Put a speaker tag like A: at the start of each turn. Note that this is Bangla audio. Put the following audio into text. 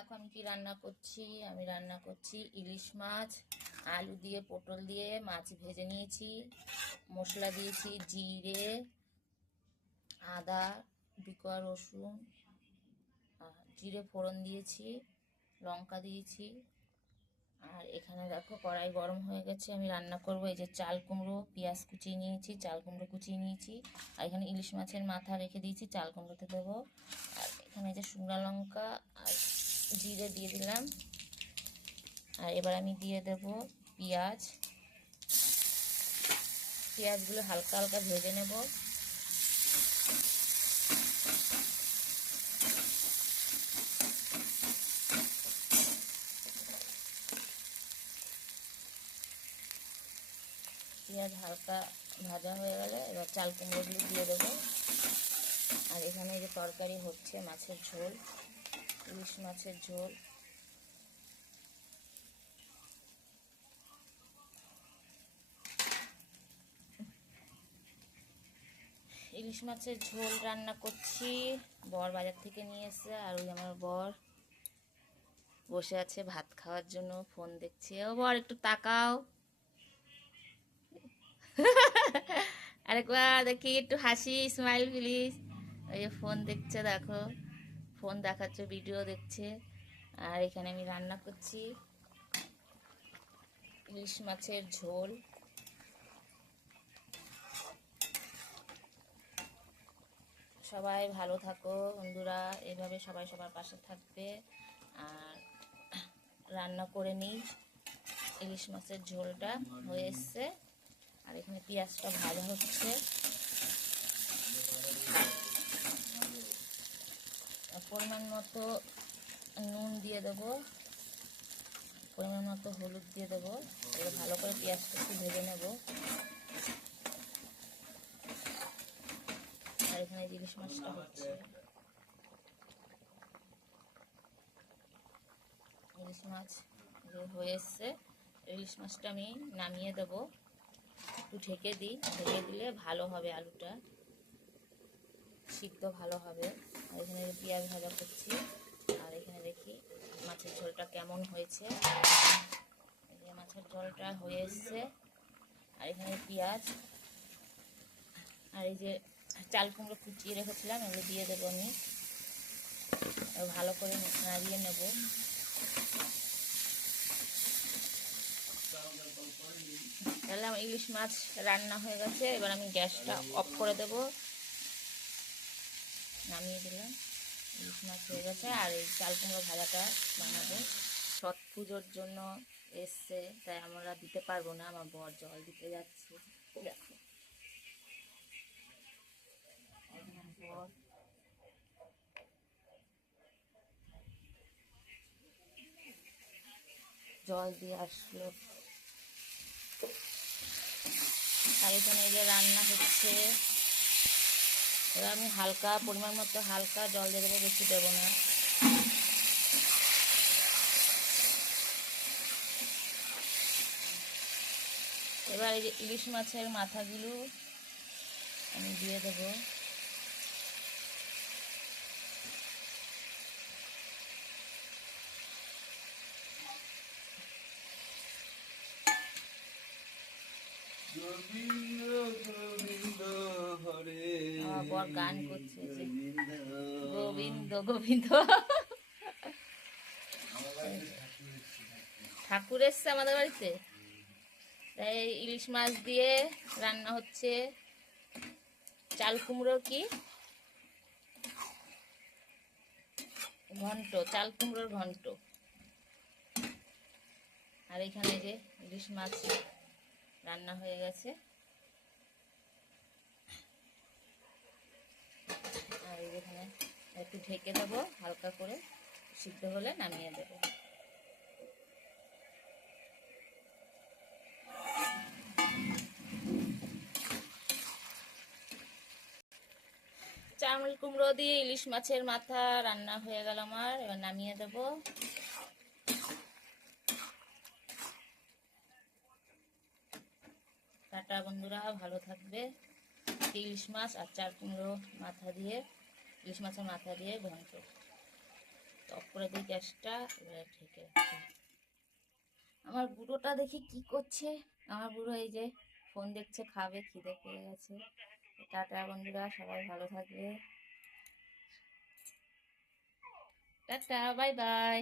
A: দেখো আমি কি রান্না করছি? আমি রান্না করছি ইলিশ মাছ, আলু দিয়ে, পটল দিয়ে মাছ ভেজে নিয়েছি, মশলা দিয়েছি, জিরে, আদা বিকোয়া রসুন জিরে ফোড়ন দিয়েছি, লঙ্কা দিয়েছি। আর এখানে দেখো কড়াই গরম হয়ে গেছে, আমি রান্না করব এই যে চাল কুমড়ো, পেঁয়াজ কুচিয়ে নিয়েছি, চাল কুমড়ো কুচিয়ে নিয়েছি। আর এখানে ইলিশ মাছের মাথা রেখে দিয়েছি, চাল কুমড়োতে দেবো। আর এখানে যে শুকনো লঙ্কা জিরে দিয়ে দিলাম। আর এবার আমি দিয়ে দেব পেঁয়াজ। পেঁয়াজগুলো হালকা হালকা ভেজে নেব। পেঁয়াজ হালকা ভাজা হয়ে গেলে এবার চাল কুমড়োগুলো দিয়ে দেবো। আর এখানে যে তরকারি হচ্ছে, মাছের ঝোল। ইলিশ মাছের ঝোল। ইলিশ মাছের ঝোল রান্না করছি। বর বাজার থেকে নিয়ে আর ওই আমার বর বসে আছে ভাত খাওয়ার জন্য, ফোন দেখছে। ও বর, একটু তাকাও। আরেকবার দেখি, একটু হাসি স্মাইল প্লিজ ওই ফোন দেখছে, দেখো। ফোন দেখাচ্ছে ভিডিও দেখছে। আর এখানে আমি রান্না করছি। ইলিশ মাছের ঝোল। সবাই ভালো থাকো বন্ধুরা, এভাবে সবাই সবার পাশে থাকবে। আর রান্না করে নিই। ইলিশ মাছের ঝোলটা হয়ে এসছে। আর এখানে পেঁয়াজটা ভালো হচ্ছে। পরিমাণ মতো নুন দিয়ে দেবো। পরিমাণ মতো হলুদ দিয়ে দেবো। এবার ভালো করে পেঁয়াজটা একটু ভেজে নেব। আর এখানে ইলিশ মাছটা হচ্ছে। ইলিশ মাছ যে হয়ে এসছে, ইলিশ মাছটা আমি নামিয়ে দেবো। একটু ঢেকে দিই। ঢেকে দিলে ভালো হবে আলুটা। সিদ্ধ ভালো হবে। আর এখানে পেঁয়াজ ভাজা করছি, আর এখানে দেখি মাছের ঝোলটা কেমন হয়েছে। মাছের ঝোলটা হয়ে এসছে। আর এখানে পেঁয়াজ, আর এই যে চাল কুমড়ো কুচিয়ে রেখেছিলাম, এগুলো দিয়ে দেবো আমি। ভালো করে নাড়িয়ে নেব। তাহলে আমার ইলিশ মাছ রান্না হয়ে গেছে। এবার আমি গ্যাসটা অফ করে দেব। নামিয়ে দিলাম। ইলিশ মাছ হয়ে গেছে। আর এই চাল কুমড়ো ভাজাটা বানাবো। ছট পুজোর জন্য এসছে, তাই আমরা দিতে পারব না। আমার বর জল দিতে যাচ্ছে। দেখো। বর জল দিয়ে আসলো। আর এখানে এই যে রান্না হচ্ছে। এবার আমি হালকা পরিমাণ মতো হালকা জল দিয়ে দেবো, বেশি দেবো না। এবার এই যে ইলিশ মাছের মাথাগুলো আমি দিয়ে দেবো
B: গোবিন্দ গোবিন্দ হরে
A: আমার ঠাকুর এসছে আমাদের বাড়িতে। তাই ইলিশ মাছ দিয়ে রান্না হচ্ছে। চাল কুমড়ো কি? ঘন্ট, চাল কুমড়োর ঘন্ট। আর এখানে যে ইলিশ মাছ। রান্না হয়ে গেছে। আর এই যেখানে একটু ঢেকে দেবো, হালকা করে, সিদ্ধ হলে নামিয়ে দেবো। চামল কুমড়ো দিয়ে ইলিশ মাছের মাথা রান্না হয়ে গেল আমার, এবার নামিয়ে দেবো। টাটা বন্ধুরা, ভালো থাকবে। ইলিশ মাছ আর চার কুমড়ো মাথা দিয়ে ইলিশ মাছের মাথা দিয়ে ঘন্ট। অফ করে দিই গ্যাসটা, এবারে রাখি। আমার বুড়োটা দেখি কি করছে? আমার বুড়ো এই যে ফোন দেখছে, খাবে, খিদে পেয়ে গেছে। টাটা বন্ধুরা, সবাই ভালো থাকবে। Tata, bye bye.